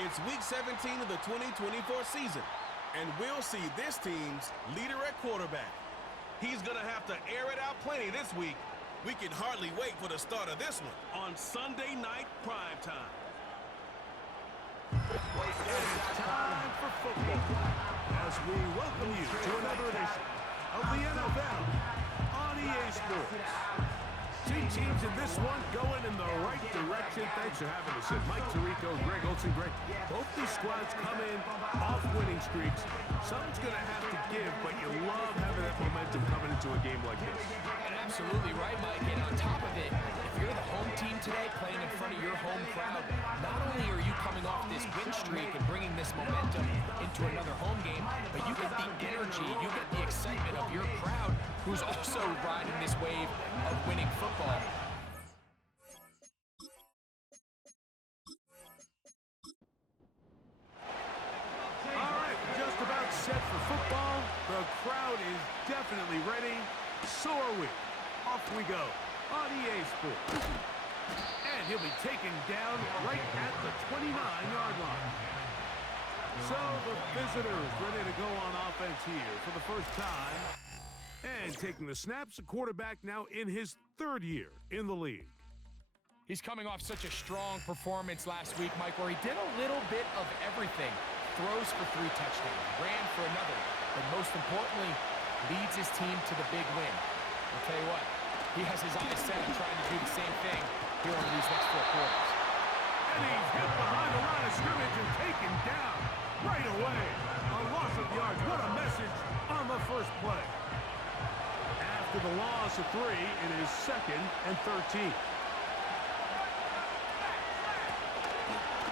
It's Week 17 of the 2024 season, and we'll see this team's leader at quarterback. He's going to have to air it out plenty this week. We can hardly wait for the start of this one on Sunday night primetime. It's time for football as we welcome you to another edition of the NFL on EA Sports. Two teams in this one going in the right direction. Thanks for having us in. Mike Tirico, Greg Olsen. Greg, both these squads come in off winning streaks. Something's going to have to give, but you love having that momentum coming into a game like this. And absolutely right, Mike. And on top of it, if you're the home team today playing in front of your home crowd, not only are you coming off this win streak and bringing this momentum into another home game, but you get the energy, you get the excitement of your crowd who's also riding this wave of winning football. All right, just about set for football. The crowd is definitely ready. So are we. Off we go on EA Sports. And he'll be taken down right at the 29-yard line. So the visitors ready to go on offense here for the first time. And taking the snaps, the quarterback now in his third year in the league. He's coming off such a strong performance last week, Mike, where he did a little bit of everything. Throws for 3 touchdowns, ran for another, but most importantly, leads his team to the big win. I'll tell you what, he has his eyes set on trying to do the same thing here over these next 4 quarters. And he's hit behind the line of scrimmage and taken down right away. A loss of yards. What a message on the first play. After the loss of 3, it is 2nd and 13.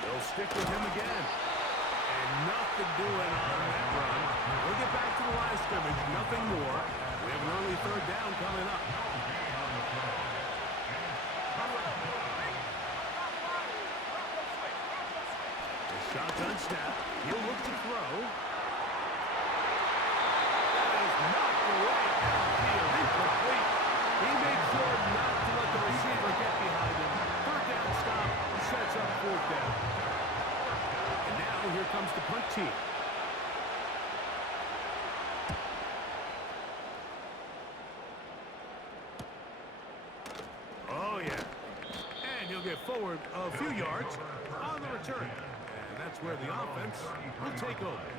They'll stick with him again. And nothing doing on that run. We'll get back to the line of scrimmage. Nothing more. We have an early 3rd down coming up. The shotgun snap. He'll look to throw. That is knocked away downfield. Incomplete. He made sure not to let the receiver get behind him. 3rd down stop sets up 4th down. And now here comes the punt team. Oh, yeah. And he'll get forward a few yards on the return. And that's where the offense will take over.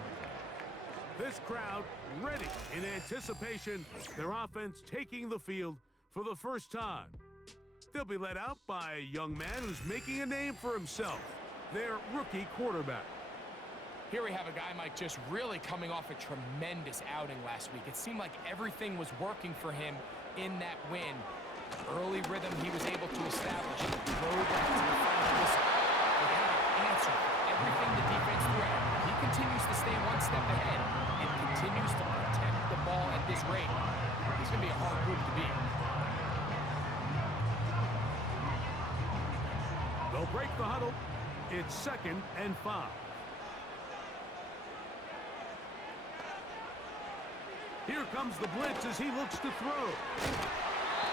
This crowd ready in anticipation. Their offense taking the field for the first time. They'll be led out by a young man who's making a name for himself. Their rookie quarterback. Here we have a guy, Mike, just really coming off a tremendous outing last week. It seemed like everything was working for him in that win. Early rhythm he was able to establish. Rode back to the final whistle. They had an answer for everything the defense threw at him. He continues to stay one step ahead and continues to protect the ball at this rate. He's going to be a hard group to beat. They'll break the huddle. It's 2nd and 5. Here comes the blitz as he looks to throw.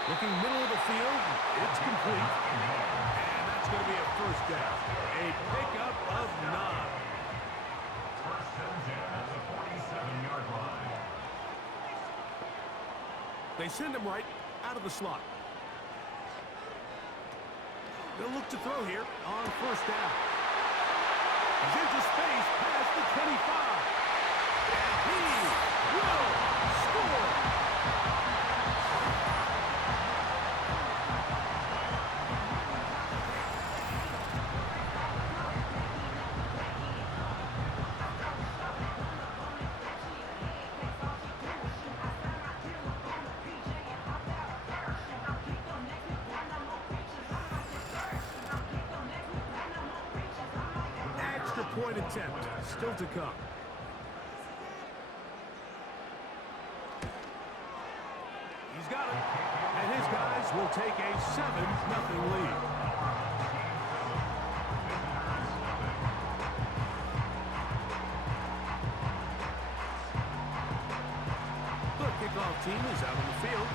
Looking middle of the field, it's complete. And that's going to be a 1st down. A pickup of 9. First and 10 at the 47-yard line. They send him right out of the slot. They'll look to throw here on 1st down. He's into space past the 25. And he will score. Point attempt still to come. He's got it. And his guys will take a 7-0 lead. The kickoff team is out on the field.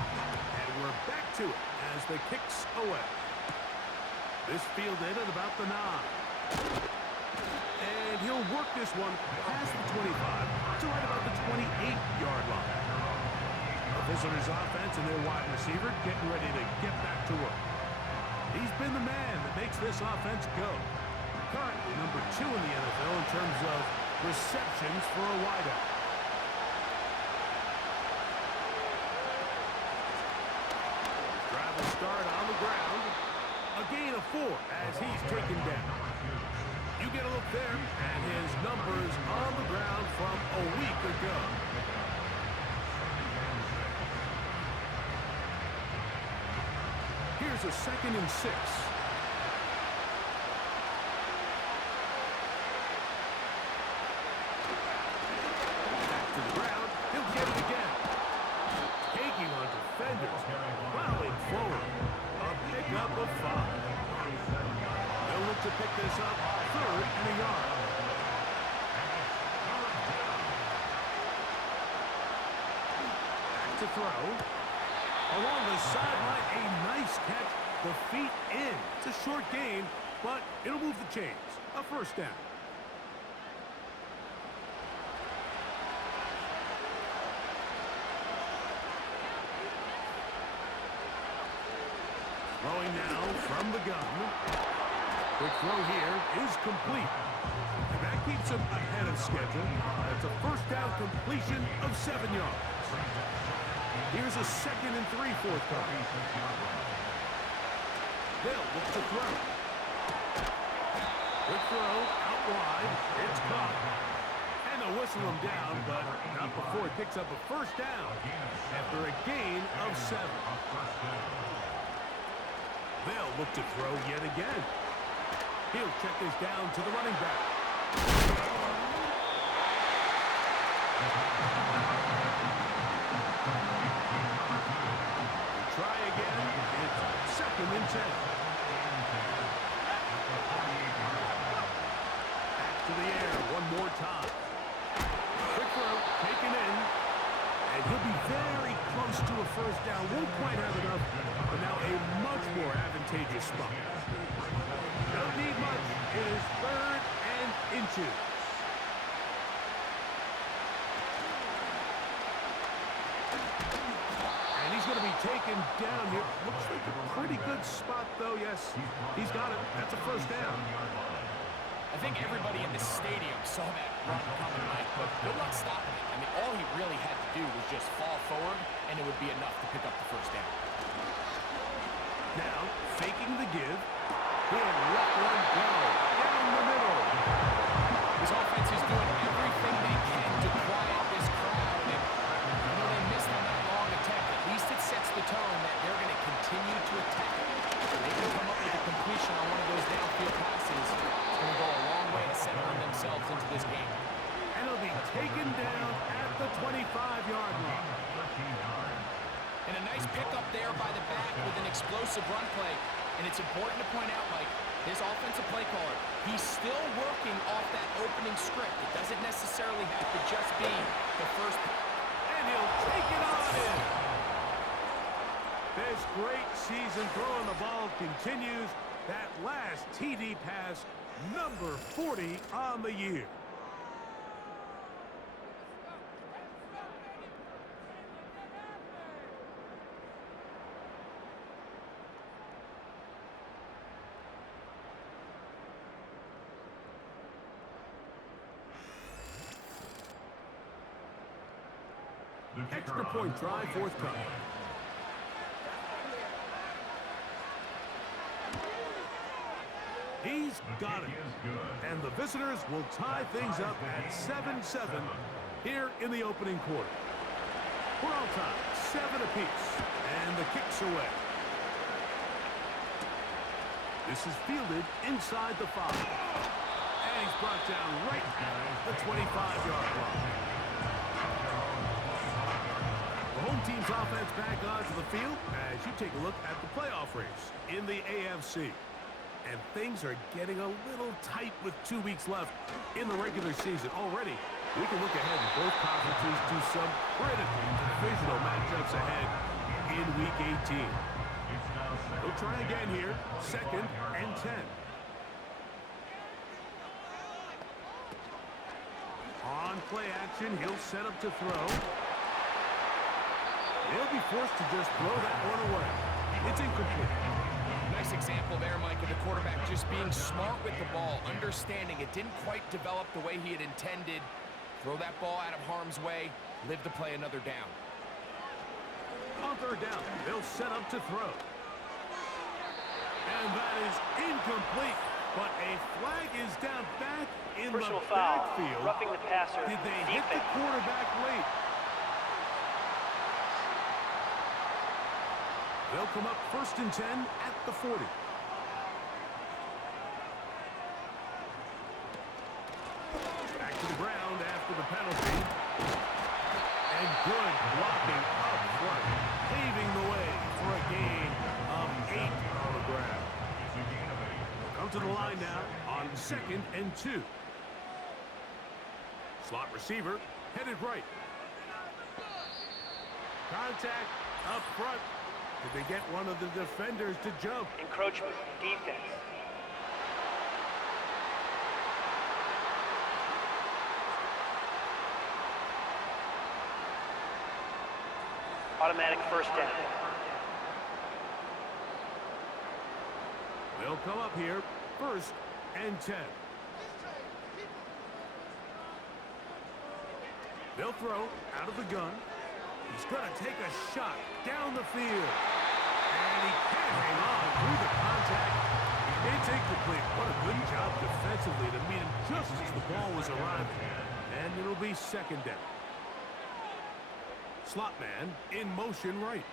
And we're back to it as the kicks away. This fielded at about the 9. he'll work this one past the 25 to right about the 28-yard line. The visitors' offense and their wide receiver getting ready to get back to work. He's been the man that makes this offense go. Currently number 2 in the NFL in terms of receptions for a wideout. Drive will start on the ground. A gain of 4 as he's taken down. You get a look there at his numbers on the ground from a week ago. Here's a 2nd and 6. Back to the ground. He'll get it again. Taking on defenders. Plowing forward. A pickup of 5. They'll look to pick this up 3rd and a yard. Back to throw. Along the sideline, a nice catch. The feet in. It's a short gain, but it'll move the chains. A 1st down. Throwing now from the gun. Quick throw here is complete. And that keeps him ahead of schedule. That's a 1st down completion of 7 yards. Here's a 2nd and 3 forthcoming. They'll look to throw. Quick throw out wide. It's caught. And they'll whistle him down, but not before he picks up a 1st down after a gain of 7. They'll look to throw yet again. He'll check this down to the running back. Try again. It's 2nd and 10. Back to the air one more time. Quick throw, taken in. And he'll be very close to a 1st down. Won't quite have enough, but now a much more advantageous spot. Don't need much. It is 3rd and inches. He's going to be taken down here. Looks like a pretty good spot, though. Yes, he's got it. That's a 1st down. I think everybody in the stadium saw that run coming, Mike, but good luck stopping it. I mean, all he really had to do was just fall forward, and it would be enough to pick up the 1st down. Now, faking the give. He'll let one go down the middle. His offense is doing everything they can to quiet this crowd, and I know they missed on that long attempt. At least it sets the tone that they're going to continue to attack. They can come up with a completion on one of those downfield passes. It's going to go a long way to settling themselves into this game. And he'll be taken down at the 25-yard line. And a nice pickup there by the back with an explosive run play. And it's important to point out, Mike, this offensive play caller, he's still working off that opening script. It doesn't necessarily have to just be the first. And he'll take it on in. This great season throwing the ball continues. That last TD pass, number 40 on the year. Extra point try forthcoming. He's got it. And the visitors will tie things up at 7-7 here in the opening quarter. We're all tied, 7 apiece. And the kick's away. This is fielded inside the 5. And he's brought down right at the 25-yard line. The home team's offense back onto the field as you take a look at the playoff race in the AFC. And things are getting a little tight with 2 weeks left in the regular season. Already, we can look ahead in both conferences to some critical divisional matchups ahead in Week 18. We'll try again here, 2nd and 10. On play action, he'll set up to throw. They'll be forced to just throw that one away. It's incomplete. Nice example there, Mike, of the quarterback just being smart with the ball, understanding it didn't quite develop the way he had intended. Throw that ball out of harm's way, live to play another down. On third down, they'll set up to throw. And that is incomplete. But a flag is down back in Personal the foul, backfield. roughing the passer. Did they hit the quarterback late? They'll come up 1st and 10 at the 40. Back to the ground after the penalty. And good blocking up front, paving the way for a gain of 8 on the ground. Come to the line now on 2nd and 2. Slot receiver headed right. Contact up front. Did they get one of the defenders to jump? Encroachment, defense. Automatic first down. They'll come up here, 1st and 10. They'll throw out of the gun. He's going to take a shot down the field. And he can't hang on through the contact. It's incomplete. What a good job defensively to meet him just as the ball was arriving. And it'll be 2nd down. Slot man in motion right.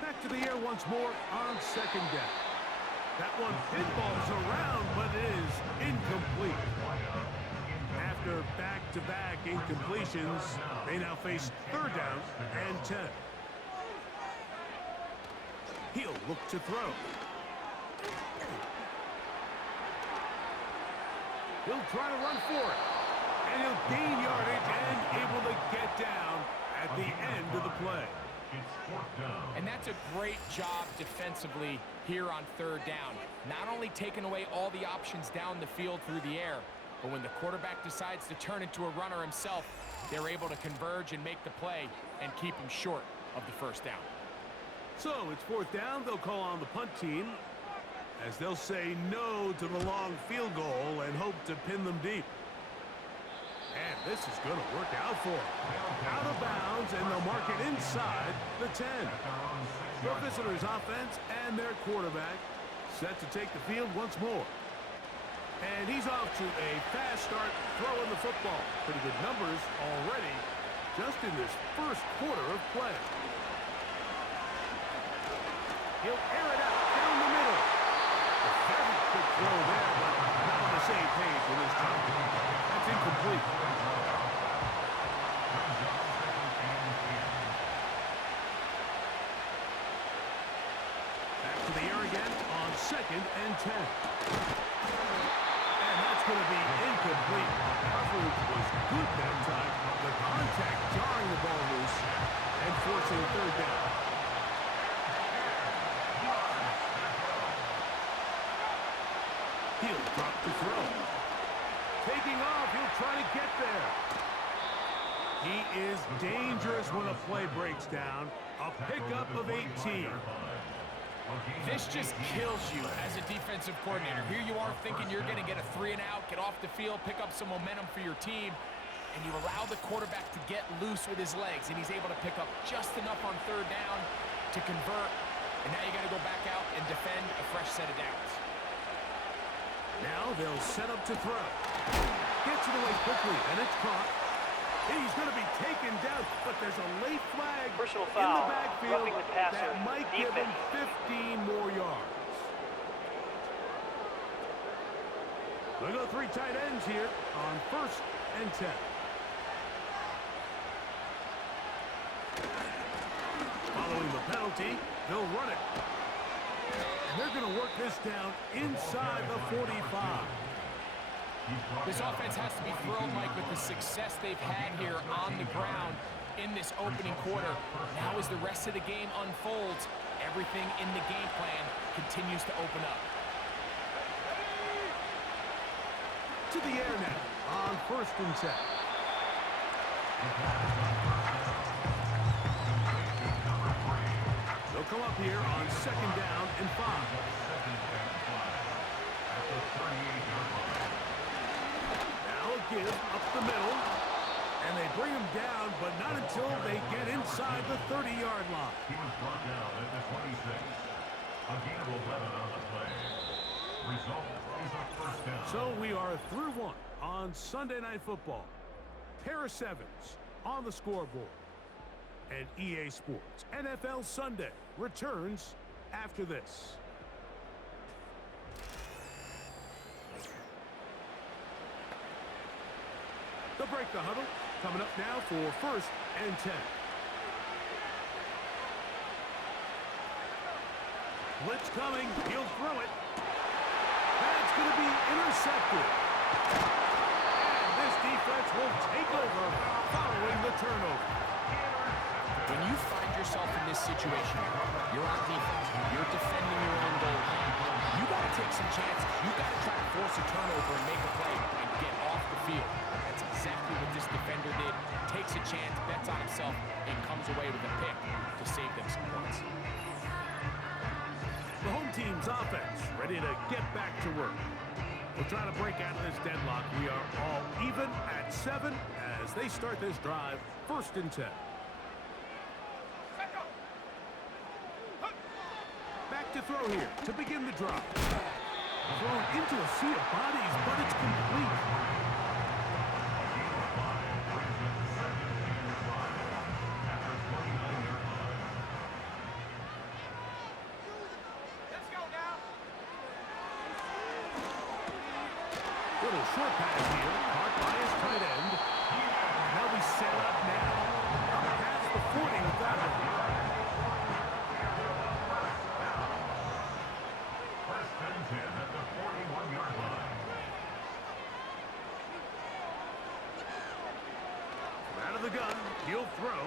Back to the air once more on 2nd down. That one pinballs around, but it is incomplete. After back-to-back incompletions, they now face 3rd down and 10. He'll look to throw. He'll try to run for it. And he'll gain yardage and able to get down at the end of the play. And that's a great job defensively here on 3rd down. Not only taking away all the options down the field through the air, but when the quarterback decides to turn into a runner himself, they're able to converge and make the play and keep him short of the 1st down. So it's 4th down. They'll call on the punt team as they'll say no to the long field goal and hope to pin them deep. And this is going to work out for them. Out of bounds, and they'll mark it inside the 10. The visitors' offense and their quarterback set to take the field once more. And he's off to a fast start throwing the football. Pretty good numbers already just in this 1st quarter of play. He'll air it out down the middle. A very quick throw there, but not on the same page with his time. That's incomplete. Back to the air again on 2nd and 10. And that's going to be incomplete. Coverage was good that time. The contact jarring the ball loose and forcing 3rd down. He'll drop to throw. Taking off, he'll try to get there. He is dangerous when a play breaks down. A pickup of 18. This just kills you as a defensive coordinator. Here you are thinking you're going to get a 3 and out, get off the field, pick up some momentum for your team, and you allow the quarterback to get loose with his legs, and he's able to pick up just enough on 3rd down to convert, and now you got to go back out and defend a fresh set of downs. Now they'll set up to throw. Gets it away quickly, and it's caught. He's going to be taken down, but there's a late flag Personal in foul, the backfield roughing the passer, that might give him defense. 15 more yards. They go 3 tight ends here on 1st and 10. Following the penalty, they'll run it. And they're going to work this down inside the 45. This offense has to be thrilled, Mike, with the success they've had here on the ground in this opening quarter. Now as the rest of the game unfolds, everything in the game plan continues to open up. To the air now on 1st and 10. They'll come up here on 2nd down and 5. Now a give up the middle. And they bring him down, but not until they get inside the 30-yard line. He was brought down at the 26. A gain of 11 on the play. Result is a first down. So we are through one on Sunday Night Football. Pair of sevens on the scoreboard. And EA Sports NFL Sunday returns after this. They'll break the huddle. Coming up now for 1st and 10. Blitz coming. He'll throw it. That's going to be intercepted. And this defense will take over following the turnover. When you find yourself in this situation, you're on defense, you're defending your own goal line. You got to take some chances. You got to try to force a turnover and make a play and get off the field. That's exactly what this defender did. Takes a chance, bets on himself, and comes away with a pick to save them some points. The home team's offense ready to get back to work. We'll try to break out of this deadlock. We are all even at 7 as they start this drive. 1st and 10. Back to throw here to begin the drive. Thrown into a sea of bodies, but it's complete. Little short pass here, caught by his tight end. And they'll be set up now. Up past the 40 with that one. First and 10 at the 41-yard line. Out of the gun, he'll throw.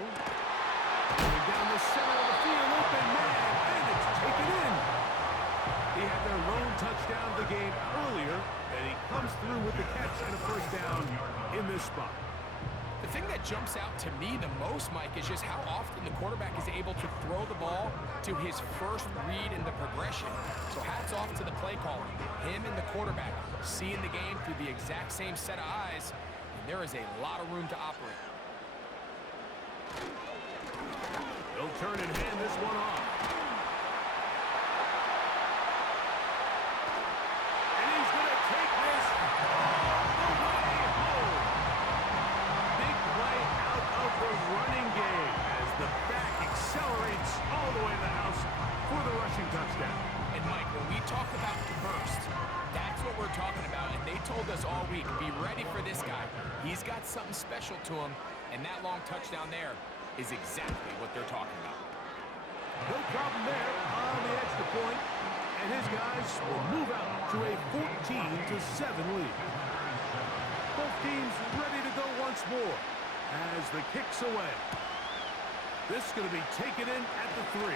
Going down the center of the field, open man, and it's taken in. He had their lone touchdown of the game earlier, and he comes through with the catch and a first down in this spot. The thing that jumps out to me the most, Mike, is just how often the quarterback is able to throw the ball to his first read in the progression. So hats off to the play caller. Him and the quarterback seeing the game through the exact same set of eyes, and there is a lot of room to operate. They'll turn and hand this one off. And he's going to take this all the way home. Big play out of the running game as the back accelerates all the way to the house for the rushing touchdown. And Mike, when we talk about burst, that's what we're talking about. And they told us all week, be ready for this guy. He's got something special to him, and that long touchdown there is exactly what they're talking about. No problem there on the extra point, and his guys will move out to a 14-7 lead. Both teams ready to go once more as the kick's away. This is going to be taken in at the 3.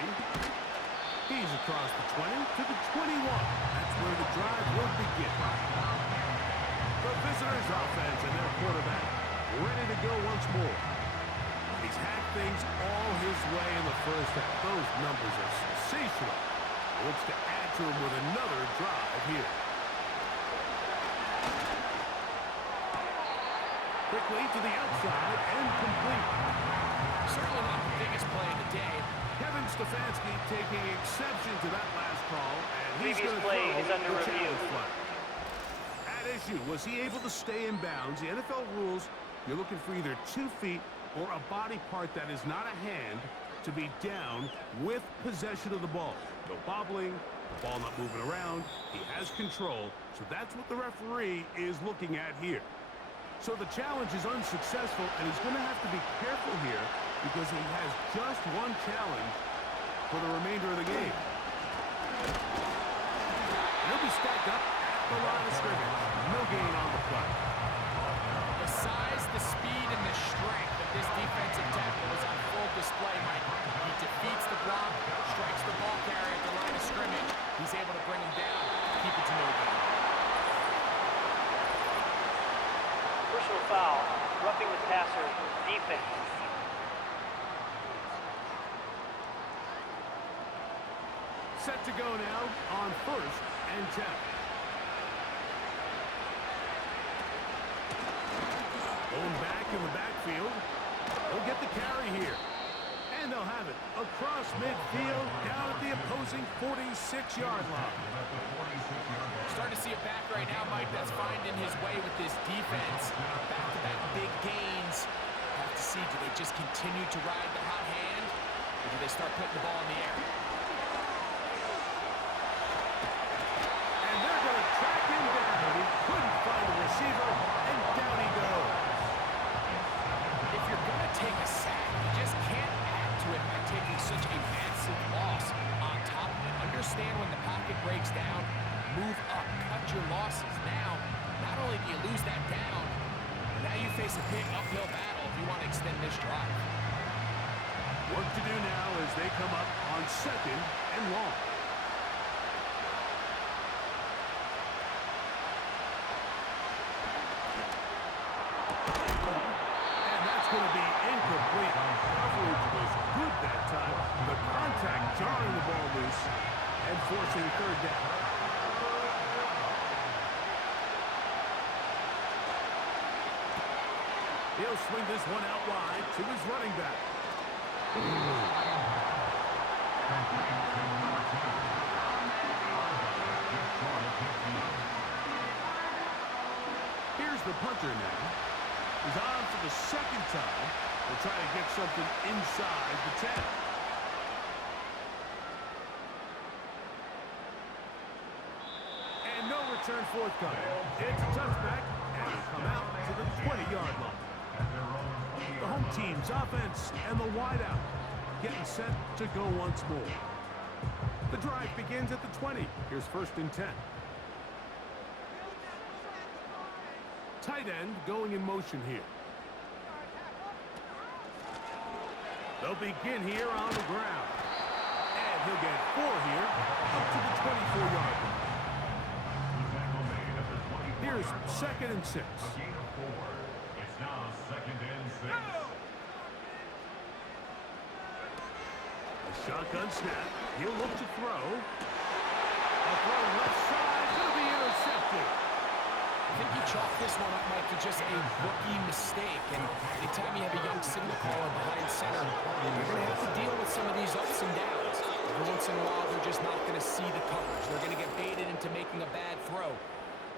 He's across the 20 to the 21. That's where the drive will begin. The visitors' offense and their quarterback ready to go once more. He's had things all his way in the first half. Those numbers are sensational. He looks to add to them with another drive here. Quickly to the outside and complete. Certainly not the biggest play of the day. Kevin Stefanski taking exception to that last call, and he's Previous going to play throw is under the review. challenge flag. At issue, was he able to stay in bounds? The NFL rules, you're looking for either 2 feet or a body part that is not a hand to be down with possession of the ball. No bobbling, the ball not moving around. He has control, so that's what the referee is looking at here. So the challenge is unsuccessful, and he's going to have to be careful here because he has just one challenge for the remainder of the game. He'll be stacked up at the line of scrimmage. No gain on the play. The size, the speed, and the strength of this defensive tackle is on full display, Mike. He defeats the block, strikes the ball carrier at the line of scrimmage. He's able to bring him down, keep it to no gain. foul. Roughing the passer. Defense. Set to go now on 1st and 10. Going back in the backfield. They'll get the carry here. And they'll have it across midfield down at the opposing 46-yard line. Starting to see it back right now, Mike. That's finding his way with this defense. Back-to-back big gains. Have to see, do they just continue to ride the hot hand, or do they start putting the ball in the air? And they're going to track him down. He couldn't find the receiver, and down he goes. If you're going to take a sack, you just can't add to it by taking such a massive loss. On top of it, understand when the pocket breaks down, move up, cut your losses. Now, not only do you lose that down, but now you face a big uphill battle if you want to extend this drive. Work to do now as they come up on 2nd and long. And that's going to be incomplete. Coverage was good that time. The contact jarring the ball loose and forcing 3rd down. He'll swing this one out wide to his running back. Here's the punter now. He's on for the 2nd time. They'll try to get something inside the 10. And no return forthcoming. It's a touchback, and it'll come out to the 20-yard line. The home team's offense and the wideout getting set to go once more. The drive begins at the 20. Here's 1st and 10. Tight end going in motion here. They'll begin here on the ground. And he'll get 4 here up to the 24-yard line. Here's 2nd and 6. It's now 2nd and 6. A shotgun snap. He'll look to throw. A throw left side. Going to be intercepted. I think you chalk this one up, Mike, to just a rookie mistake. And anytime you have a young signal caller behind center, you're going to have to deal with some of these ups and downs. Every once in a while, they're just not going to see the coverage. They're going to get baited into making a bad throw.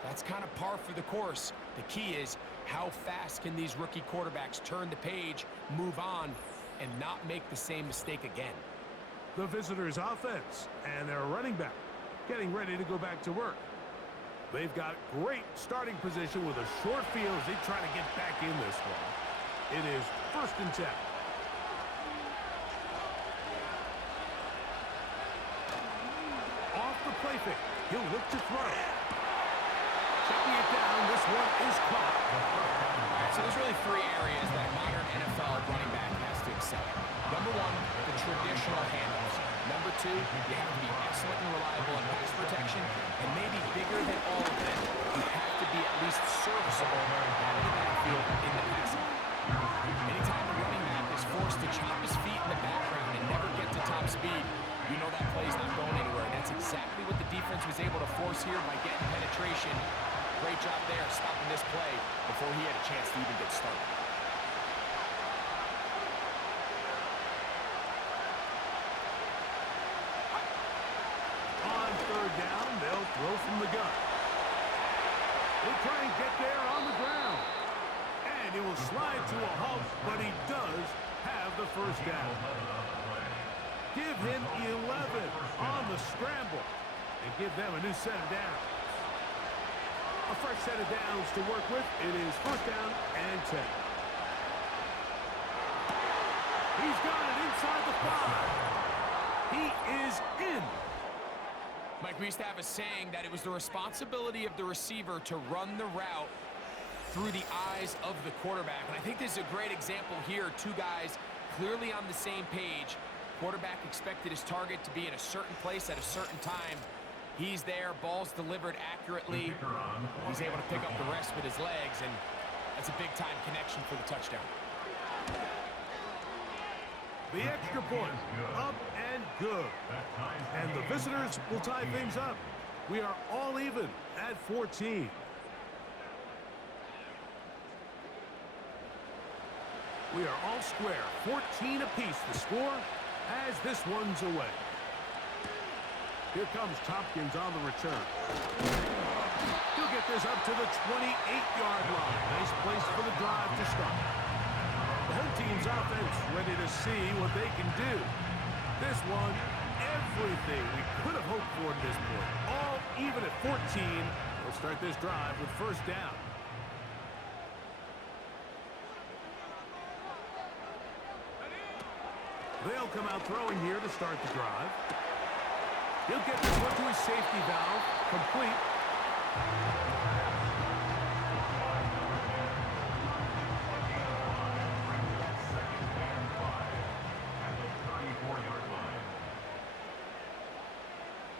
That's kind of par for the course. The key is how fast can these rookie quarterbacks turn the page, move on, and not make the same mistake again. The visitors' offense and their running back getting ready to go back to work. They've got great starting position with a short field as they try to get back in this one. It is 1st and 10. Off the play fake. He'll look to throw. Checking it down. This one is caught. All right, so there's really 3 areas that a modern NFL running back has to excel at. Number 1, the traditional handoffs. Number 2, you have to be excellent and reliable in pass protection. And maybe bigger than all of them, you have to be at least serviceable out of the backfield in the passing. Anytime the running back is forced to chop his feet in the background and never get to top speed, you know that play's not going anywhere. And that's exactly what the defense was able to force here by getting penetration. Great job there, stopping this play before he had a chance to even get started. On 3rd down, they'll throw from the gun. They'll try and get there on the ground. And he will slide to a halt, but he does have the 1st down. Give him 11 on the scramble and give them a new set of downs. A fresh set of downs to work with. It is 1st down and 10. He's got it inside the 5. He is in. Mike, we used to have a saying that it was the responsibility of the receiver to run the route through the eyes of the quarterback. And I think this is a great example here. 2 guys clearly on the same page. Quarterback expected his target to be in a certain place at a certain time. He's there, ball's delivered accurately. He's able to pick up the rest with his legs, and That's a big-time connection for the touchdown. The extra point, up and good. And the visitors will tie things up. We are all even at 14. We are all square, 14 apiece the score as this one's away. Here comes Tompkins on the return. He'll get this up to the 28-yard line. Nice place for the drive to start. The whole team's offense ready to see what they can do. This one, everything we could have hoped for at this point. All even at 14. We'll start this drive with first down. They'll come out throwing here to start the drive. He'll get this one to his safety valve. Complete.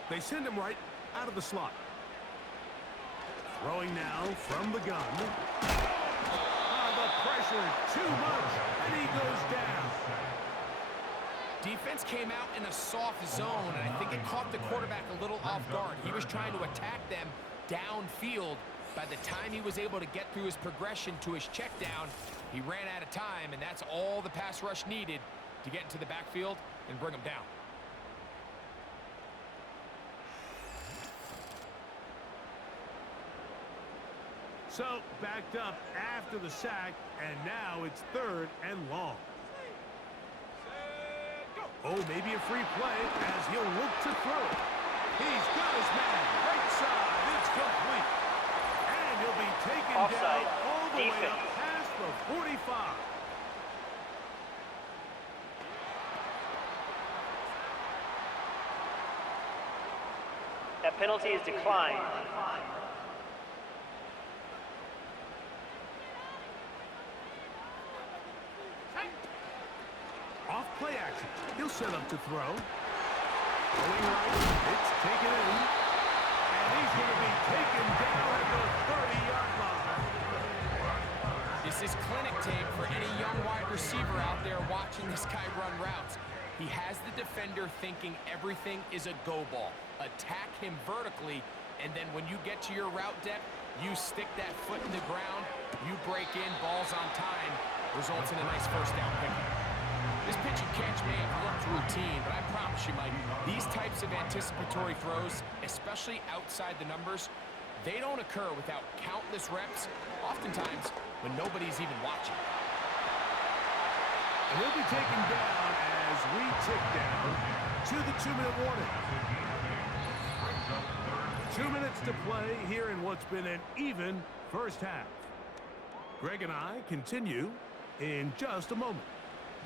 They send him right out of the slot. Throwing now from the gun. The pressure, too much, and he goes down. Defense came out in a soft zone, and I think it caught the quarterback a little off guard. He was trying to attack them downfield. By the time he was able to get through his progression to his check down, he ran out of time, and that's all the pass rush needed to get into the backfield and bring him down. So, backed up after the sack, and now it's third and long. Oh, maybe a free play as he'll look to throw it. He's got his man. Right side. It's complete. And he'll be taken Offside. down all the way Defense. up past the 45. That penalty is declined. Off play action. He'll set up to throw. Going right. It's taken in. And he's going to be taken down at the 30-yard line. This is clinic tape for any young wide receiver out there watching this guy run routes. He has the defender thinking everything is a go ball. Attack him vertically, and then when you get to your route depth, you stick that foot in the ground, you break in, balls on time, results in a nice first down pickup. This pitch and catch may have looked routine, but I promise you, Mike, these types of anticipatory throws, especially outside the numbers, they don't occur without countless reps, oftentimes when nobody's even watching. And he'll be taken down as we tick down to the 2-minute warning. 2 minutes to play here in what's been an even first half. Greg and I continue in just a moment.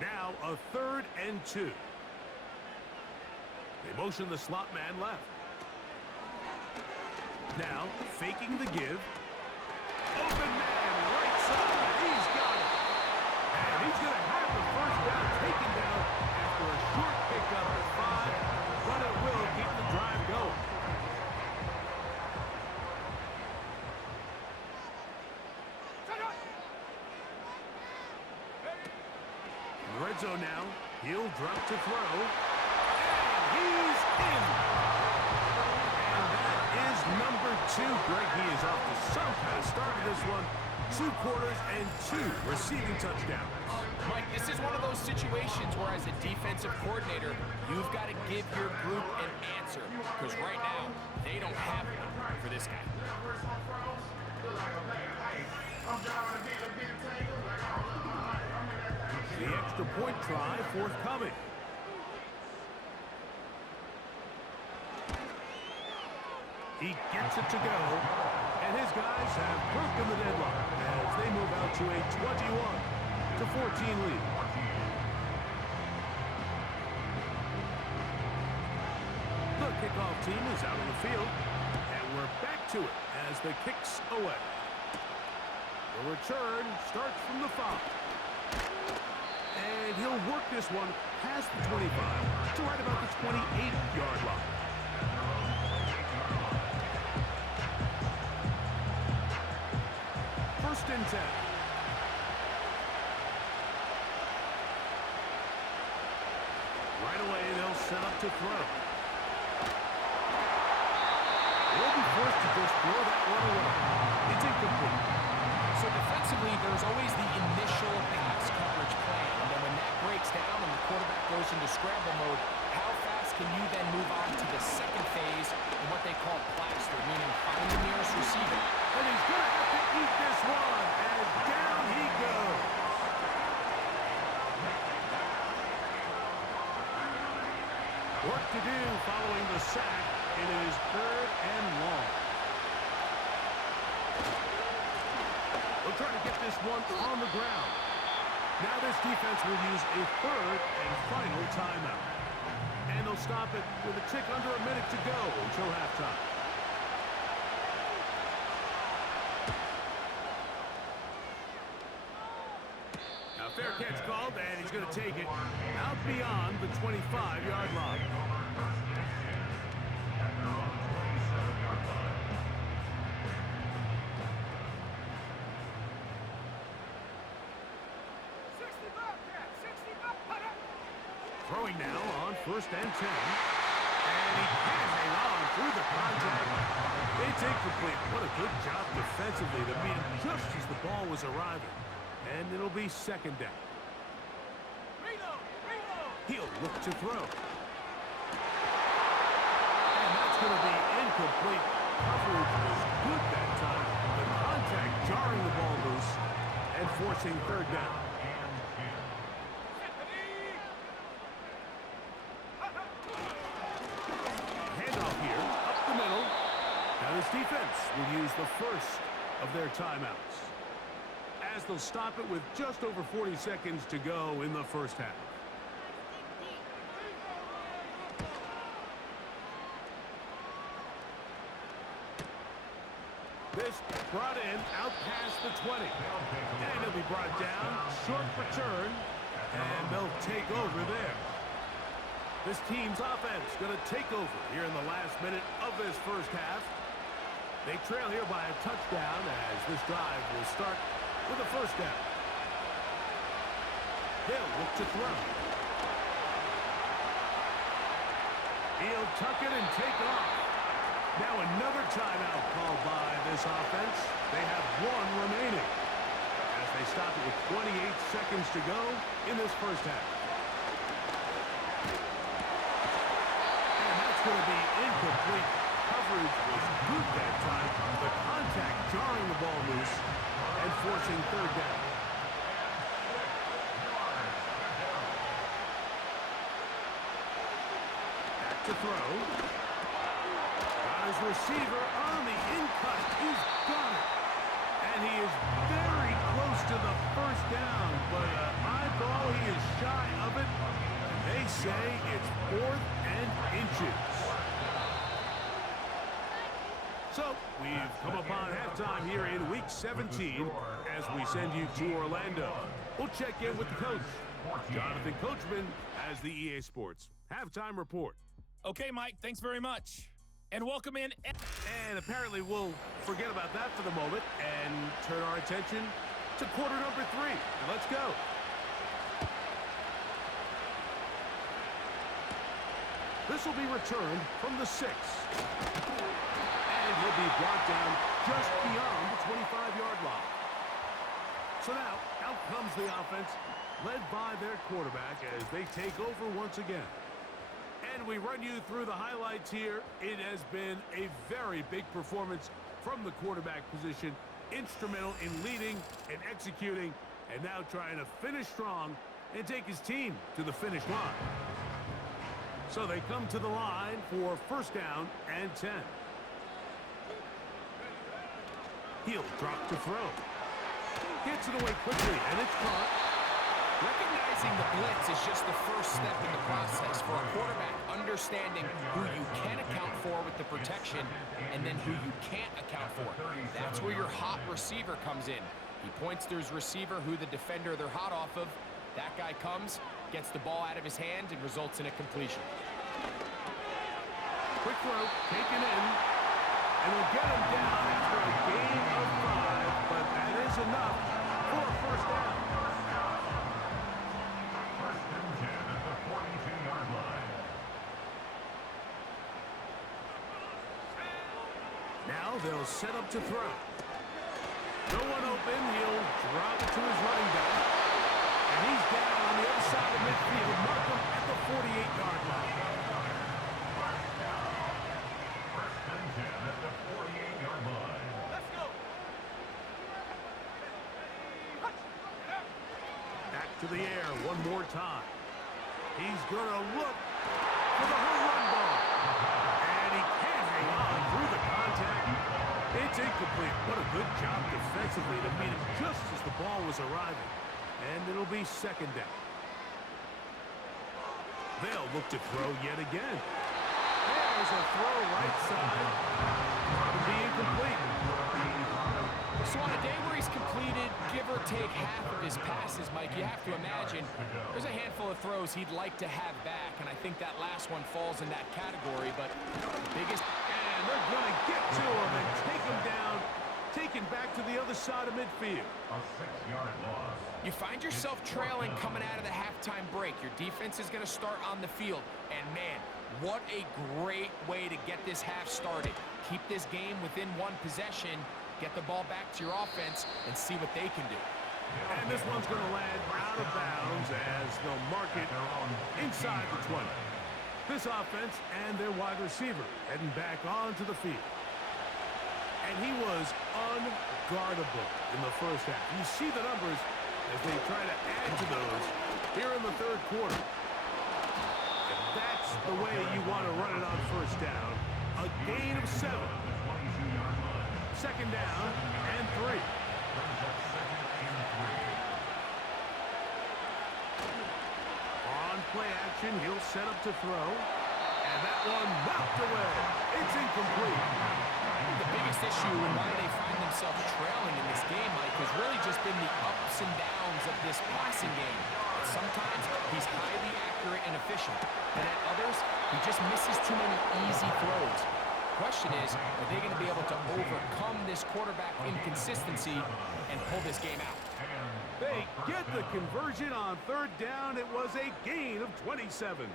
Now a 3rd and 2. They motion the slot man left. Now faking the give. Open man right side. He's got it. And he's going to have the first down taken down after a short pickup at 5. But it will keep the drive going. In the red zone now. He'll drop to throw. And he's in. And that is number 2. Greg, he is off to some kind of start in this one. 2 quarters and 2 receiving touchdowns. Mike, this is one of those situations where as a defensive coordinator, you've got to give your group an answer. Because right now, they don't have one for this guy. The extra point try forthcoming. He gets it to go. And his guys have broken the deadlock as they move out to a 21-14 lead. The kickoff team is out on the field. And we're back to it as the kick's away. The return starts from the 5. And he'll work this one past the 25 to right about the 28-yard line. First and 10. Right away, they'll set up to throw. They'll be forced to just throw that one away. It's incomplete. So defensively, there's always the initial pass coverage plan. And then when that breaks down and the quarterback goes into scramble mode, how fast can you then move on to the second phase in what they call plaster, meaning find the nearest receiver. And he's going to have to eat this one, as down he goes. Work to do following the sack. It is 3rd and long. We'll try to get this one on the ground. Now this defense will use a 3rd and final timeout. And they'll stop it with a tick under a minute to go until halftime. Now fair catch called, and he's going to take it out beyond the 25-yard line. Throwing now on 1st and 10. And he can't hang on through the contact. It's incomplete. What a good job defensively to meet him just as the ball was arriving. And it'll be 2nd down. He'll look to throw. And that's going to be incomplete. Coverage was good that time. The contact jarring the ball loose and forcing 3rd down. Defense will use the first of their timeouts, as they'll stop it with just over 40 seconds to go in the first half. This brought in out past the 20, and it'll be brought down, short return, and they'll take over there. This team's offense going to take over here in the last minute of this first half. They trail here by a touchdown as this drive will start with a 1st down. They'll look to throw. He'll tuck it and take off. Now another timeout called by this offense. They have 1 remaining as they stop it with 28 seconds to go in this first half. And that's going to be incomplete. Coverage was good that time. The contact jarring the ball loose and forcing 3rd down. Back to throw. Got his receiver on the in-cut. He's got it. And he is very close to the 1st down. But my ball, he is shy of it. And they say it's 4th and inches. So, we've come upon halftime here in Week 17 as we send you to Orlando. We'll check in with the coach, Jonathan Coachman, as the EA Sports Halftime Report. Okay, Mike, thanks very much. And welcome in. And apparently we'll forget about that for the moment and turn our attention to quarter number 3. Let's go. This will be returned from the 6. And he'll be brought down just beyond the 25-yard line. So now, out comes the offense, led by their quarterback as they take over once again. And we run you through the highlights here. It has been a very big performance from the quarterback position, instrumental in leading and executing, and now trying to finish strong and take his team to the finish line. So they come to the line for 1st down and 10. He'll drop to throw. Gets it away quickly, and it's caught. Recognizing the blitz is just the first step in the process for a quarterback, understanding who you can account for with the protection and then who you can't account for. That's where your hot receiver comes in. He points to his receiver, who the defender they're hot off of. That guy comes, gets the ball out of his hand, and results in a completion. Quick throw, taken in, and we'll get him down after a gain of 5, but that is enough for a 1st down. 1st and 10 at the 42-yard line. they'll set up to throw. No one open. He'll drop it to his running back. And he's down on the other side of midfield. Mark him at the 48-yard line. First and 10 at the 48-yard line. Let's go. Back to the air one more time. He's going to look for the home run ball. And he can't hang on through the contact. It's incomplete. What a good job defensively to meet him just as the ball was arriving. And it'll be second down. They'll look to throw yet again. There's a throw right side. It'll be incomplete. So on a day where he's completed, give or take half of his passes, Mike, you have to imagine there's a handful of throws he'd like to have back, and I think that last one falls in that category, but the biggest... And they're going to get to him and take him down, taken back to the other side of midfield. A 6-yard loss. You find yourself trailing coming out of the halftime break. Your defense is going to start on the field, and man, what a great way to get this half started. Keep this game within one possession, get the ball back to your offense, and see what they can do. And this one's going to land out of bounds as they'll mark it inside the 20. This offense and their wide receiver heading back onto the field. And he was unguardable in the first half. You see the numbers as they try to add to those here in the third quarter. And that's the way you want to run it on first down. A gain of 7. Second down and 3. On play action, he'll set up to throw. And that one knocked away. It's incomplete. The biggest issue and why they find themselves trailing in this game, Mike, has really just been the ups and downs of this passing game. Sometimes he's highly accurate and efficient, and at others, he just misses too many easy throws. Question is, are they going to be able to overcome this quarterback inconsistency and pull this game out? They get the conversion on third down. It was a gain of 27.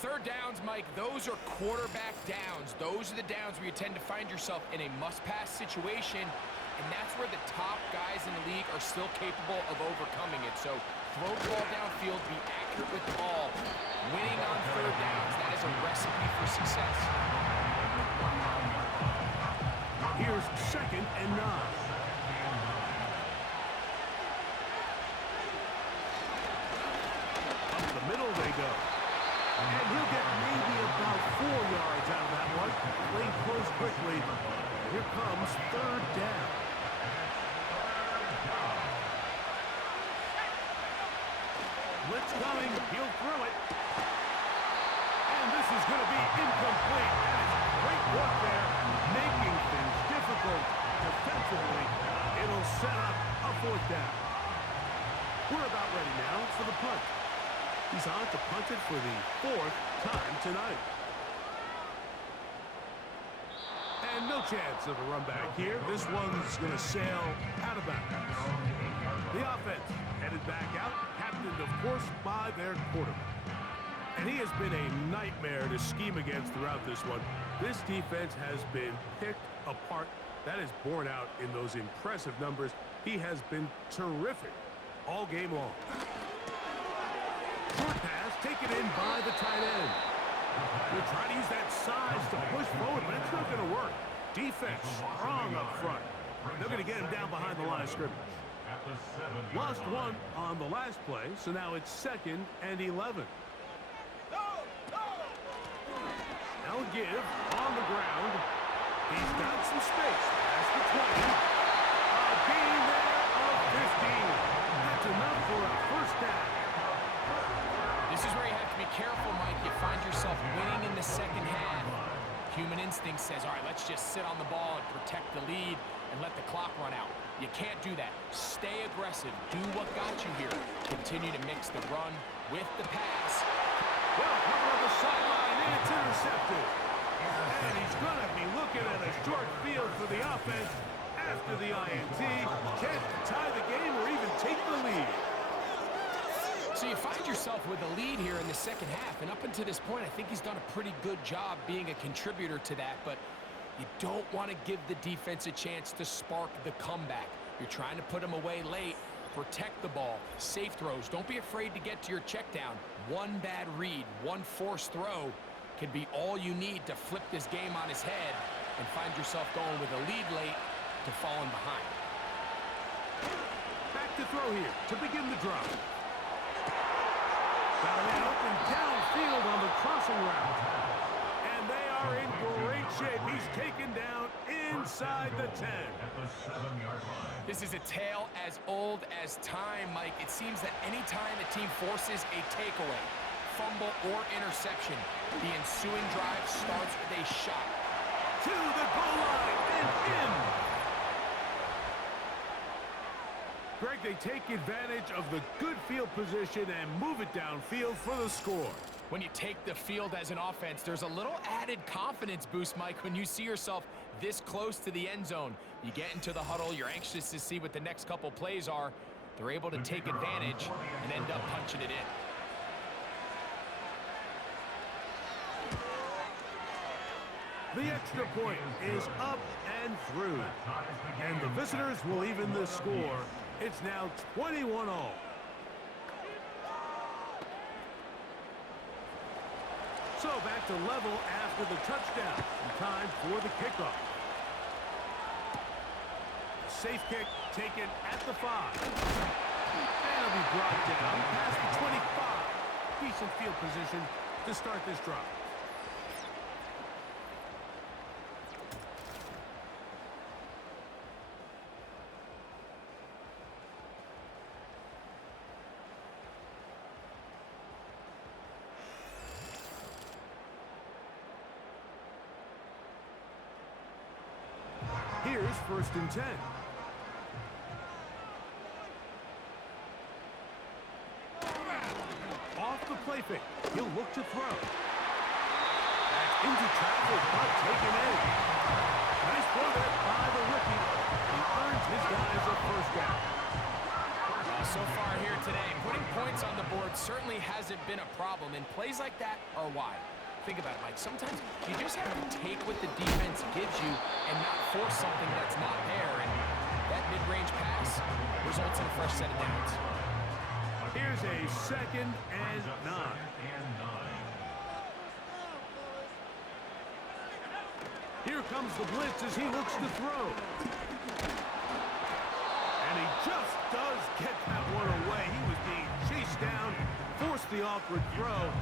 Third downs, Mike, those are quarterback downs. Those are the downs where you tend to find yourself in a must-pass situation, and that's where the top guys in the league are still capable of overcoming it. So throw the ball downfield, be accurate with the ball. Winning on third downs, that is a recipe for success. Here's second and 9. Up the middle they go. And he'll get maybe about 4 yards out of that one. Played close quickly. Here comes third down. Blitz coming. He'll throw it. And this is going to be incomplete. That is great work there, making things difficult defensively. It'll set up a fourth down. We're about ready now for the punt. He's on to punt it for the 4th time tonight. And no chance of a run back here. This one's going to sail out of bounds. The offense headed back out, captained, of course, by their quarterback. And he has been a nightmare to scheme against throughout this one. This defense has been picked apart. That is borne out in those impressive numbers. He has been terrific all game long. Short pass taken in by the tight end. They'll try to use that size to push forward, but it's not going to work. Defense strong up front. They're going to get him down behind the line of scrimmage. Lost one on the last play, so now it's 2nd and 11. Now give on the ground. He's got some space. Past the 20. A gain there of 15. That's enough for a first down. This is where you have to be careful, Mike. You find yourself winning in the second half. Human instinct says, all right, let's just sit on the ball and protect the lead and let the clock run out. You can't do that. Stay aggressive. Do what got you here. Continue to mix the run with the pass. Well, cover on the sideline, and it's intercepted. And he's going to be looking at a short field for the offense after the INT. Can't tie the game or even take the lead. So you find yourself with a lead here in the second half, and up until this point, I think he's done a pretty good job being a contributor to that, but You don't want to give the defense a chance to spark the comeback. You're trying to put them away late. Protect the ball. Safe throws. Don't be afraid to get to your check down. One bad read, one forced throw can be all you need to flip this game on his head and find yourself going with a lead late to falling behind. Back to throw here to begin the drive. Got a man open downfield on the crossing route. And they are in great shape. He's taken down inside the 10. At the 7-yard line. This is a tale as old as time, Mike. It seems that any time a team forces a takeaway, fumble, or interception, the ensuing drive starts with a shot. To the goal line and in. Greg, they take advantage of the good field position and move it downfield for the score. When you take the field as an offense, there's a little added confidence boost, Mike, when you see yourself this close to the end zone. You get into the huddle, you're anxious to see what the next couple plays are. They're able to take advantage and end up punching it in. The extra point is up and through. And the visitors will even the score. It's now 21-all. So back to level after the touchdown. Time for the kickoff. Safe kick taken at the 5. That'll be brought down past the 25. Decent field position to start this drive. Here's 1st and 10. Off the play fake. He'll look to throw. That's into traffic, but taken in. Nice throw there by the rookie. He earns his guys a 1st down. So far here today, putting points on the board certainly hasn't been a problem, and plays like that are why. Think about it, Mike. Sometimes you just have to take what the defense gives you and not force something that's not there. And that mid-range pass results in a fresh set of downs. Here's a 2nd and 9. Here comes the blitz as he looks to throw. And he just does get that one away. He was being chased down, forced the awkward throw.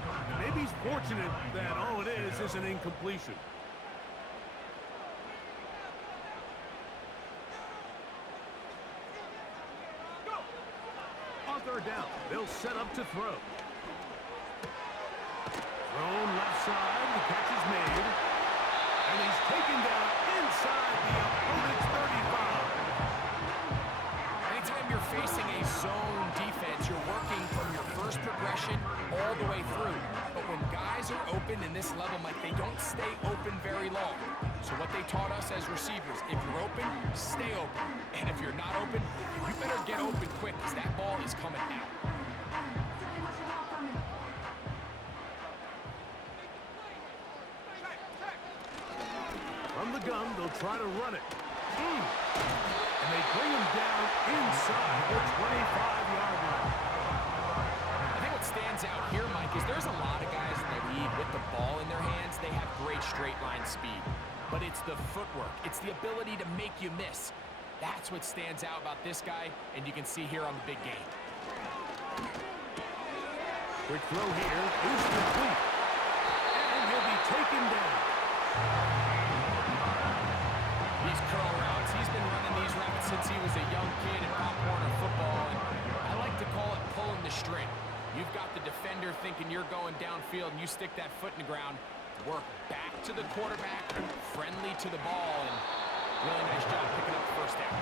Maybe he's fortunate that all it is an incompletion. On 3rd down, they'll set up to throw. Thrown left side, the catch is made. And he's taken down inside the opponent's 35. Anytime you're facing a zone defense, you're working from your first progression all the way through. But when guys are open in this level, Mike, they don't stay open very long. So what they taught us as receivers, if you're open, stay open. And if you're not open, you better get open quick because that ball is coming out. From the gun, they'll try to run it. And they bring him down inside the 25-yard line. I think what stands out here, Mike, is there's a lot of guys in the league with the ball in their hands. They have great straight line speed. But it's the footwork. It's the ability to make you miss. That's what stands out about this guy, and you can see here on the big game. Quick throw here is complete. And he'll be taken down. These curl routes, he's been running these routes since he was a young kid in Pop Warner football, and I like to call it pulling the string. You've got the defender thinking you're going downfield, and you stick that foot in the ground, work back to the quarterback, friendly to the ball, and really nice job picking up the 1st down.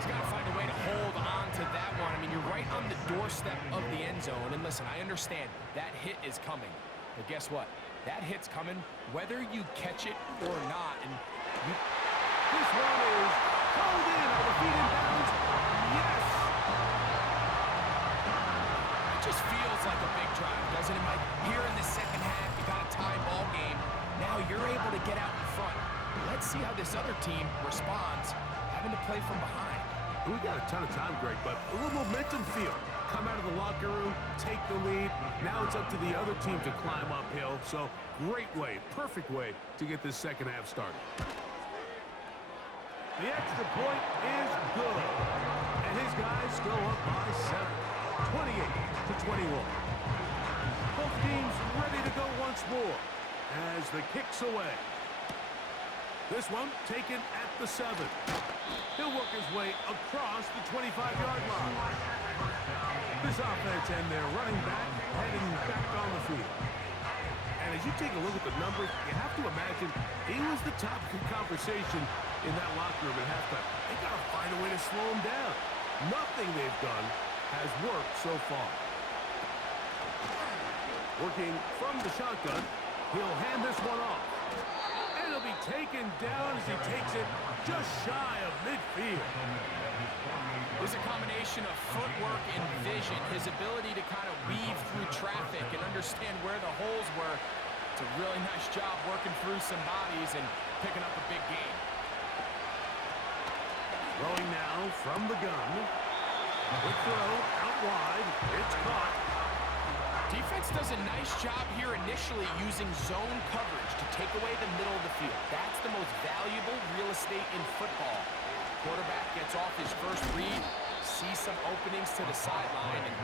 He's got to find a way to hold on to that one. I mean, you're right on the doorstep of the end zone, and listen, I understand that hit is coming, but guess what? That hit's coming whether you catch it or not, and you... This one is called in on the feet in bounds. Yes! It just feels like a big drive, doesn't it, Mike? Here in the 2nd half, you got a tie ball game. Now you're able to get out in front. see how this other team responds, having to play from behind. We got a ton of time, Greg, but a little momentum feel. Come out of the locker room, take the lead. Now it's up to the other team to climb uphill. So great way, perfect way to get this second half started. The extra point is good. And his guys go up by 7, 28-21. Both teams ready to go once more as the kick's away. This one taken at the 7. He'll work his way across the 25-yard line. This offense and their running back heading back on the field. And as you take a look at the numbers, you have to imagine he was the topic of conversation in that locker room at halftime. They got to find a way to slow him down. Nothing they've done has worked so far. Working from the shotgun, he'll hand this one off. And he'll be taken down as he takes it just shy of midfield. There's a combination of footwork and vision, his ability to kind of weave through traffic and understand where the holes were. It's a really nice job working through some bodies and picking up a big game. Throwing now from the gun. Quick throw out wide. It's caught. Defense does a nice job here initially using zone coverage to take away the middle of the field. That's the most valuable real estate in football. Quarterback gets off his first read, sees some openings to the sideline, and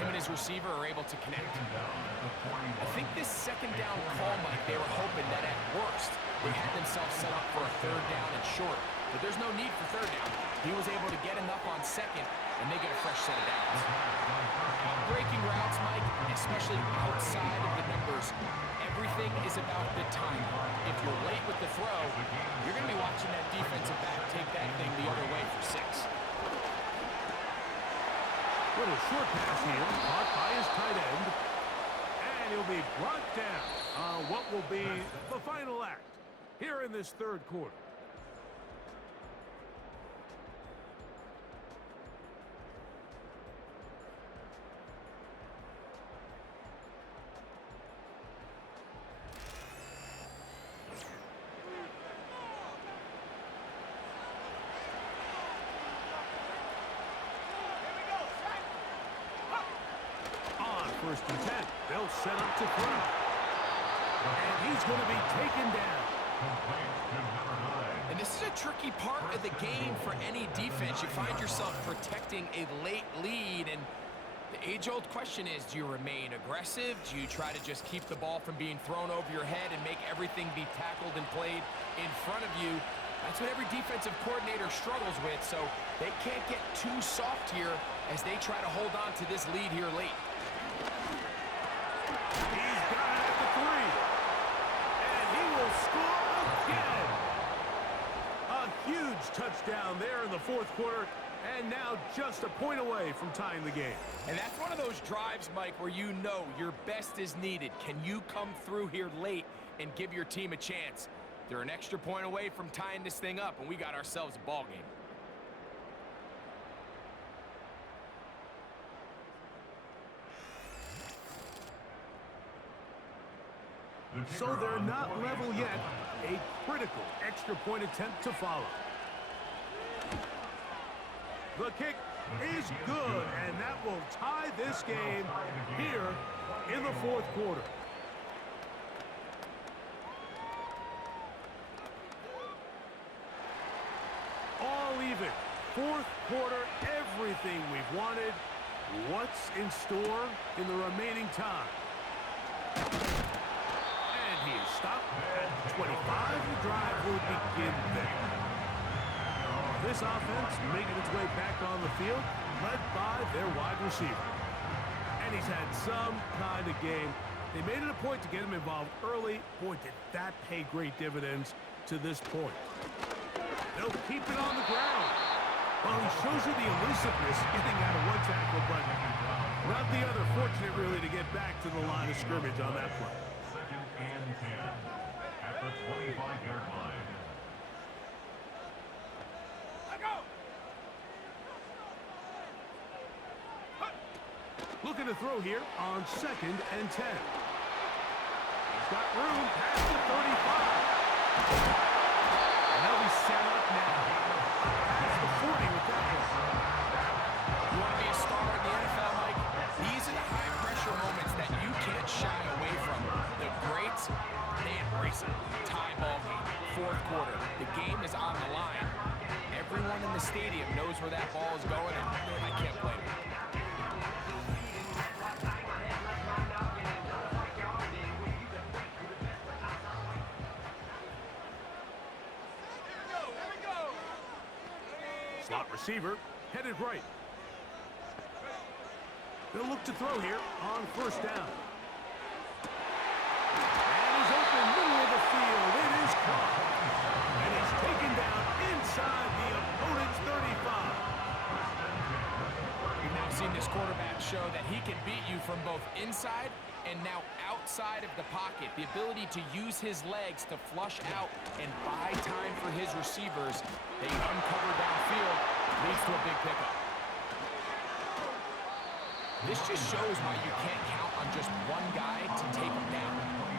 him and his receiver are able to connect. I think this second down call, Mike, they were hoping that at worst they had themselves set up for a third down and short. But there's no need for third down. He was able to get enough on second, and they get a fresh set of downs. Breaking routes, Mike, especially outside of the numbers, everything is about the timing. If you're late with the throw, you're going to be watching that defensive back take that thing the other way for 6. Little short pass here, caught by his tight end. And he'll be brought down on what will be the final act here in this third quarter. First and 10. They'll set up to throw. And he's going to be taken down. And this is a tricky part of the game for any defense. You find yourself protecting a late lead, and the age-old question is, do you remain aggressive? Do you try to just keep the ball from being thrown over your head and make everything be tackled and played in front of you? That's what every defensive coordinator struggles with, so they can't get too soft here as they try to hold on to this lead here late. He's got it at the 3. And he will score again. A huge touchdown there in the fourth quarter. And now just a point away from tying the game. And that's one of those drives, Mike, where you know your best is needed. Can you come through here late and give your team a chance? They're an extra point away from tying this thing up, and we got ourselves a ball game. So they're not level yet. A critical extra point attempt to follow. The kick is good, and that will tie this game here in the fourth quarter. All even. Fourth quarter, everything we've wanted. What's in store in the remaining time? And he is stopped at 25. The drive will begin there. This offense making its way back on the field, led by their wide receiver. And he's had some kind of game. They made it a point to get him involved early. Boy, did that pay great dividends to this point. They'll keep it on the ground. Well, he shows you the elusiveness getting out of one tackle, but not the other. Fortunate, really, to get back to the line of scrimmage on that play. Second and 10 at the 25-yard line. Looking to throw here on second and 10. He's got room past the 35. And in the stadium knows where that ball is going, and I can't blame him. Slot receiver, headed right. They'll look to throw here on first down. And he's open, middle of the field. It is caught. And he's taken down inside the opponent's 35. We've now seen this quarterback show that he can beat you from both inside and now outside of the pocket. The ability to use his legs to flush out and buy time for his receivers. They uncover downfield, leads to a big pickup. This just shows why you can't count on just one guy to take him down.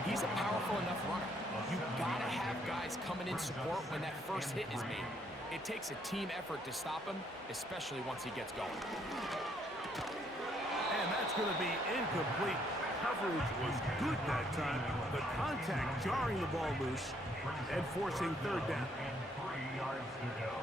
He's a powerful enough runner. You've got to have guys coming in support when that first hit is made. It takes a team effort to stop him, especially once he gets going. And that's going to be incomplete. Coverage was good that time. The contact jarring the ball loose and forcing third down. 3 yards to go.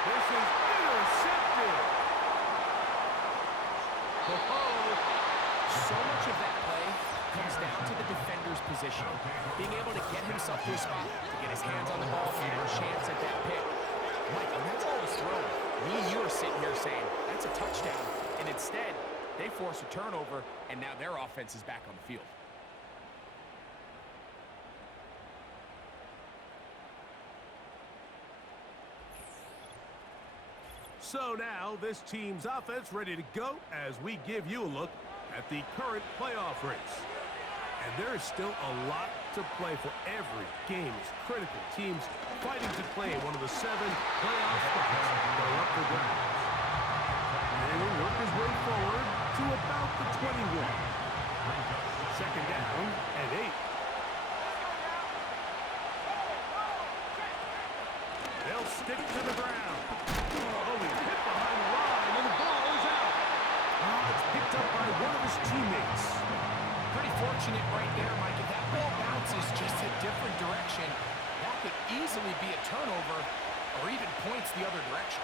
This is intercepted. So much of that play comes down to the defender's positioning. Being able to get himself to a spot, to get his hands on the ball, and a chance at that pick. Mike, and that's all he's throwing. Me and you are sitting here saying, that's a touchdown. And instead, they force a turnover, and now their offense is back on the field. So now this team's offense ready to go as we give you a look at the current playoff race. And there is still a lot to play for. Every game is critical. Teams fighting to play one of the 7 playoff spots that are up for grabs. And he'll work his way forward to about the 21. Second down and 8. They'll stick to the ground. Oh, he's hit behind the line, and the ball is out. Oh, it's picked up by one of his teammates. Pretty fortunate right there, Mike. If that ball bounces just a different direction, that could easily be a turnover or even points the other direction.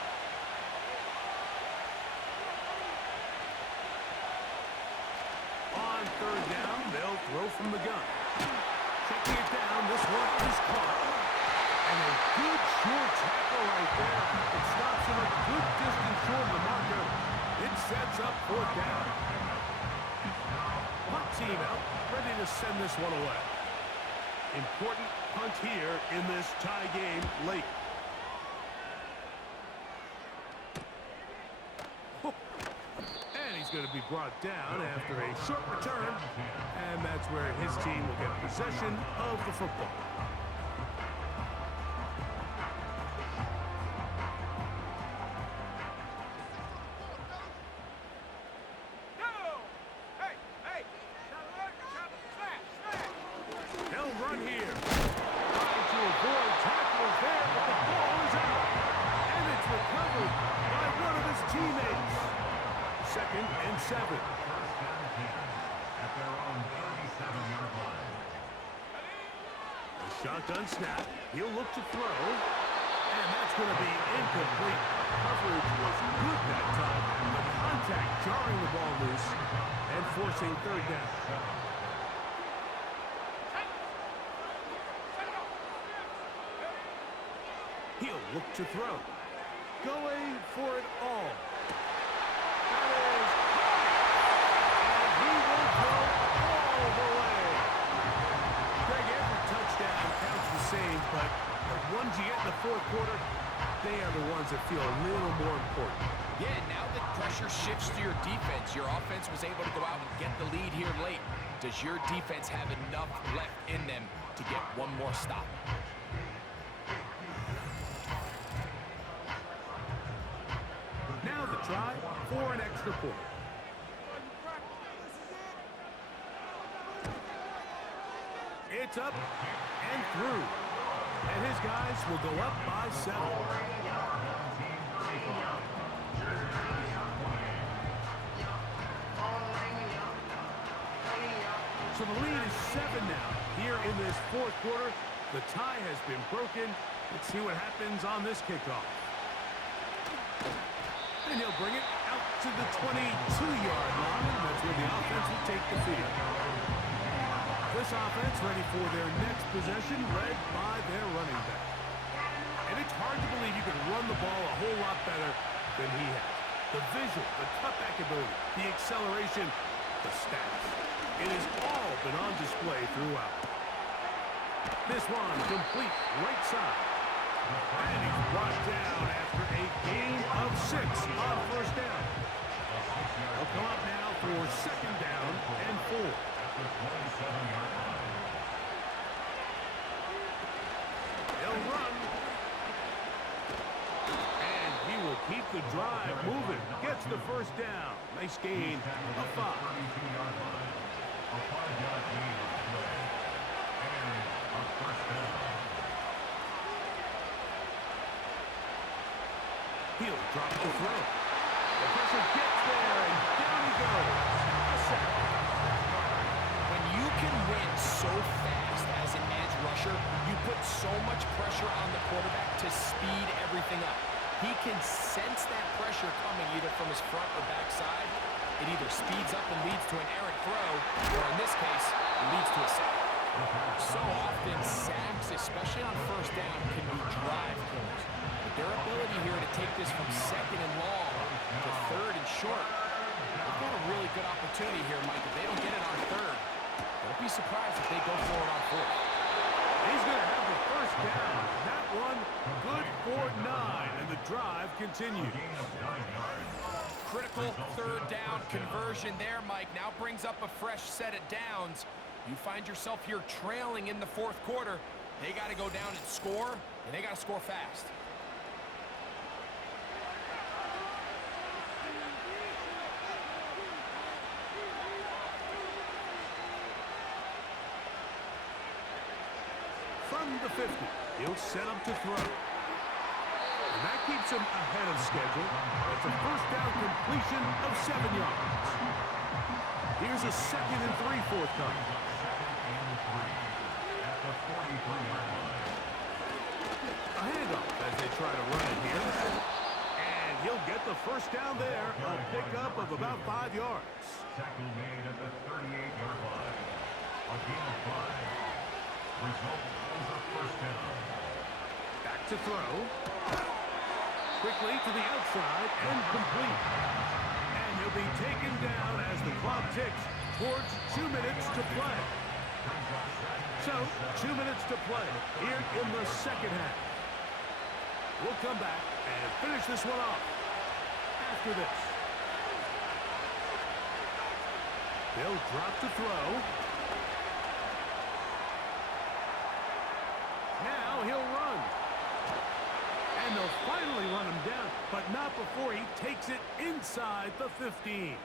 On third down, they'll throw from the gun. Checking it down, this one is caught. And a good short tackle right there. It stops him a good distance short of the marker. It sets up fourth down. Punt team out, ready to send this one away. Important punt here in this tie game late. And he's going to be brought down after a short return. And that's where his team will get possession of the football. Second and 7. First down at their own 37-yard line. A shotgun snap. He'll look to throw. And that's going to be incomplete. Coverage was good that time. The contact jarring the ball loose and forcing third down. He'll look to throw. Going for it all. That is and he will go all the way. Greg, every touchdown counts the same, but the ones you get in the fourth quarter, they are the ones that feel a little more important. Yeah, now that pressure shifts to your defense, your offense was able to go out and get the lead here late. Does your defense have enough left in them to get one more stop? Now the try for an extra point. It's up and through. And his guys will go up by 7. So the lead is 7 now. Here in this fourth quarter, the tie has been broken. Let's see what happens on this kickoff. And he'll bring it out to the 22-yard line. That's where the offense will take the field. This offense ready for their next possession, led by their running back. And it's hard to believe you can run the ball a whole lot better than he has. The vision, the cutback ability, the acceleration, the stats. It has all been on display throughout. This one complete right side. And he's brought down after a gain of 6 on first down. He'll come up now for second down and 4. He'll run. And he will keep the drive moving. Gets the first down. Nice gain of 5. A 5-yard gain on the play. And a first down. He'll drop the throw. The pressure gets there, and down he goes. A sack. When you can win so fast as an edge rusher, you put so much pressure on the quarterback to speed everything up. He can sense that pressure coming either from his front or back side. It either speeds up and leads to an errant throw, or in this case, leads to a sack. So often, sacks, especially on first down, can be drive killers. But their ability here to take this from second and long to third and short, they've got a really good opportunity here, Mike. If they don't get it on third, don't be surprised if they go for it on fourth. He's going to have the first down. That one good for 9, and the drive continues. Critical third down conversion there, Mike. Now brings up a fresh set of downs. You find yourself here trailing in the fourth quarter. They got to go down and score, and they got to score fast. From the 50, he'll set up to throw. And that keeps him ahead of schedule. It's a first down completion of 7 yards. Here's a 2nd and 3 forthcoming. At the 43-yard line. A handoff as they try to run it here. And he'll get the first down there. A pickup of about 5 yards. Tackle made at the 38-yard line. A gain of 5. Result is a first down. Back to throw. Quickly to the outside and complete. And he'll be taken down as the clock ticks towards 2 minutes to play. So, 2 minutes to play here in the second half. We'll come back and finish this one off after this. They'll drop to throw. Now he'll run. And they'll finally run him down, but not before he takes it inside the 15.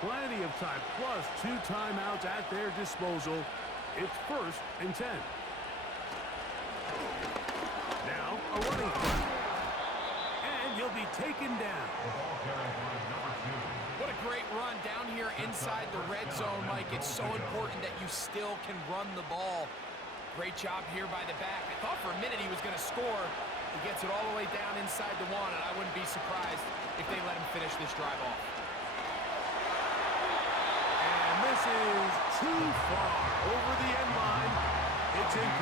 Plenty of time, plus 2 timeouts at their disposal. It's 1st and 10. Now, a running play. And he'll be taken down. What a great run down here inside the red zone, Mike. It's so important that you still can run the ball. Great job here by the back. I thought for a minute he was going to score. He gets it all the way down inside the 1, and I wouldn't be surprised if they let him finish this drive off. This is too far over the end line. It's incomplete.